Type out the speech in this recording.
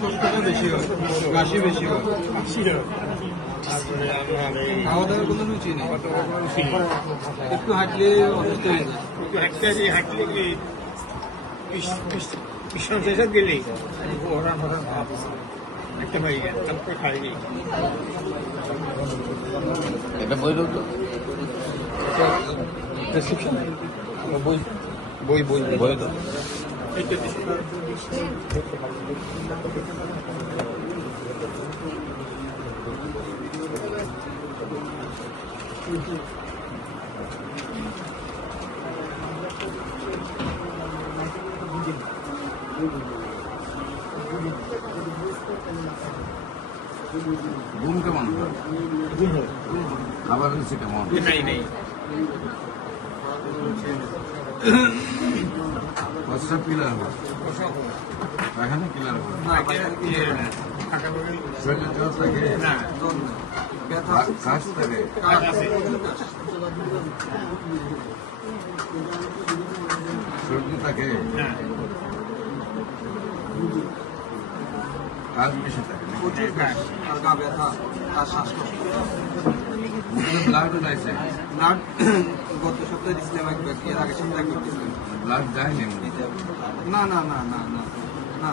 শ্বাসকষ্টটা বেশি হয় কাশি বেশি হয়। তারপরে আপনার এই খাওয়া দাওয়ার কোনো রুচি নেই। একটু হাঁটলে অসুস্থ হয়ে যায়। হাঁটতে হাঁটলে কি ভীষণ শেষে গেলেই ওরান ওরান ভাব। একটা হয়ে গেল তারপরে খাইনি। এটা বই তো প্রেসক্রিপশন বই বই বই। বই তো। ঘুম কেমন? খাবার রুচি কেমন? নাই নেই প্রস্রাব কিলার পায়খানা কিলার থাকে? না ব্যথা কা- কাশ থাকে? কাজ মিশে সর্দি থাকে? কাজ বেশি থাকে। প্রচুর কাশ আর গা ব্যথা আর শ্বাসকষ্ট। ব্লাড গত সপ্তাহে দিছিলাম একবার এর আগে সপ্তাহে একবার দিছিলাম ব্লাড যায়নি না না না না না না।